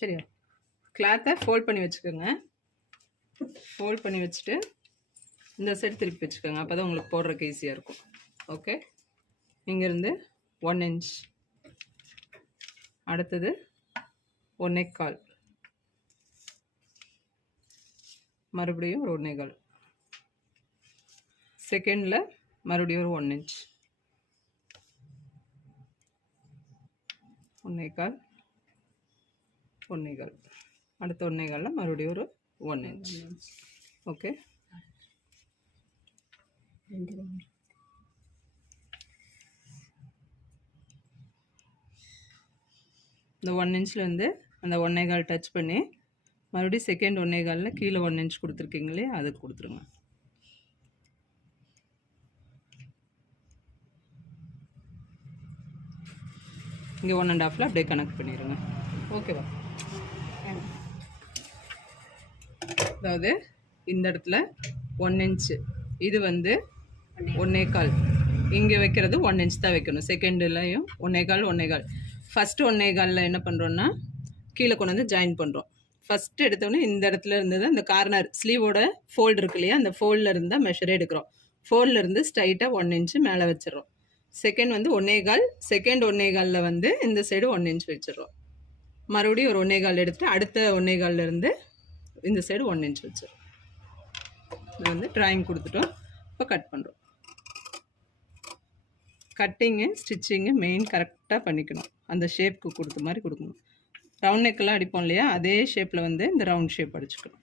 சரியா? கிளாத்தை ஃபோல்ட் பண்ணி வச்சுக்கோங்க. ஃபோல்ட் பண்ணி வச்சுட்டு இந்த சைடு திருப்பி வச்சுக்கோங்க. அப்போ தான் உங்களுக்கு போடுறதுக்கு ஈஸியாக இருக்கும். ஓகே, இங்கேருந்து 1 இன்ச், அடுத்தது 1.25, மறுபடியும் ஒரு 1.25, செகண்டில் மறுபடியும் ஒரு 1 இன்ச், 1.25, 1.25, அடுத்த 1.25 மறுபடியும் ஒரு 1 இன்ச். ஓகே, இந்த 1 இன்ச்லேருந்து அந்த 1.25 டச் பண்ணி மறுபடியும் செகண்ட் 1.25 கீழே 1 இன்ச் கொடுத்துருக்கீங்களே அதுக்கு கொடுத்துருங்க. இங்கே 1.5 அப்படியே கனெக்ட் பண்ணிடுங்க. ஓகேவா? அதாவது இந்த இடத்துல 1 இன்ச்சு, இது வந்து 1.25, இங்கே வைக்கிறது 1 இன்ச் தான் வைக்கணும். செகண்ட்லையும் 1.25 1.25. ஃபஸ்ட்டு 1.25 என்ன பண்ணுறோன்னா கீழே கொண்டு வந்து ஜாயின் பண்ணுறோம். ஃபஸ்ட்டு எடுத்தோன்னே இந்த இடத்துல இருந்து தான் இந்த கார்னர் ஸ்லீவோட ஃபோல்டு இருக்கு இல்லையா, அந்த ஃபோல்டில் இருந்தால் மெஷரே எடுக்கிறோம். ஃபோல்டில் இருந்து ஸ்ட்ரைட்டாக 1 இன்ச்சு மேலே வச்சிடறோம். செகண்ட் வந்து 1.25, செகண்ட் 1.25 வந்து இந்த சைடு 1 இன்ச் வச்சிடறோம். மறுபடியும் ஒரு 1.25 எடுத்துகிட்டு அடுத்த 1.25 இருந்து இந்த சைடு 1 இன்ச் வச்சிடறோம். இது வந்து ட்ராயிங் கொடுத்துட்டோம். இப்போ கட் பண்ணுறோம். கட்டிங்கு ஸ்டிச்சிங்கு மெயின் கரெக்டாக பண்ணிக்கணும். அந்த ஷேப்புக்கு கொடுத்த மாதிரி கொடுக்கணும். ரவுண்ட் நெக்கெல்லாம் அடிப்போம் இல்லையா, அதே ஷேப்பில் வந்து இந்த ரவுண்ட் ஷேப் அடிச்சுக்கணும்.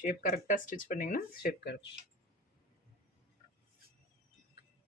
ஷேப் கரெக்டாக ஸ்டிச் பண்ணிங்கன்னா ஷேப் கரெக்ட்.